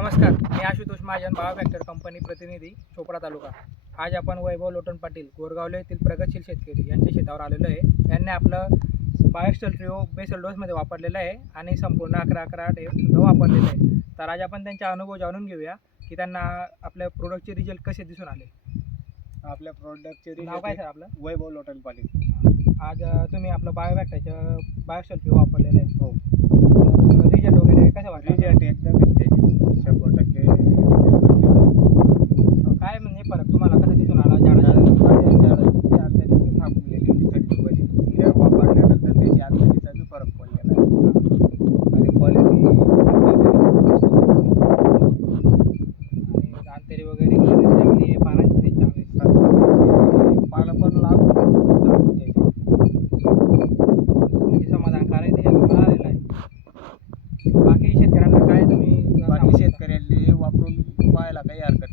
नमस्कार, मी Ashutosh Mahajan, bio factor company प्रतिनिधी, चोपडा तालुका. आज आपण वैभव लोटन पाटील, गोरगावले येथील प्रगतशील शेतकरी यांच्या शेतावर आलेलो आहे. यांनी आपलं बायोस्टल ट्रिओ बेसल डोसमध्ये वापरलेलं आहे आणि संपूर्ण 11-11 सुद्धा वापरलेलं आहे. तर आज आपण त्यांचा अनुभव जाणून घेऊया की त्यांना आपल्या प्रोडक्टचे रिझल्ट कसे दिसून आले. आपल्या प्रोडक्टचे नाव काय सर आपलं? वैभव लोटन पाटील. आज तुम्ही आपलं बायो फॅक्टरचं बायोस्टल ट्रिओ वापरलेलं आहे. हो, तर रिझल्ट वगैरे कसं वाटलं? रिझल्ट एकदम येते 100% काय म्हणजे फरक तुम्हाला कसा दिसून आला झाडाचा? झाडाची जी आंतरची थांबलेली होती थंडीमध्ये ते वापरल्यानंतर त्याची आंतरीचा बी फरक पडलेला आहे आणि क्वालिटी आणि अंतरी वगैरे चांगली, पानाची साईज चांगली. पाला पण लागून चालू त्याची. म्हणजे समाधानकारक रिझल्ट तुम्हाला आलेला आहे. बाकी शेतकऱ्यांना काय तुम्ही बाकी शेतकऱ्यांनी वापरून पाहायला काही हरकत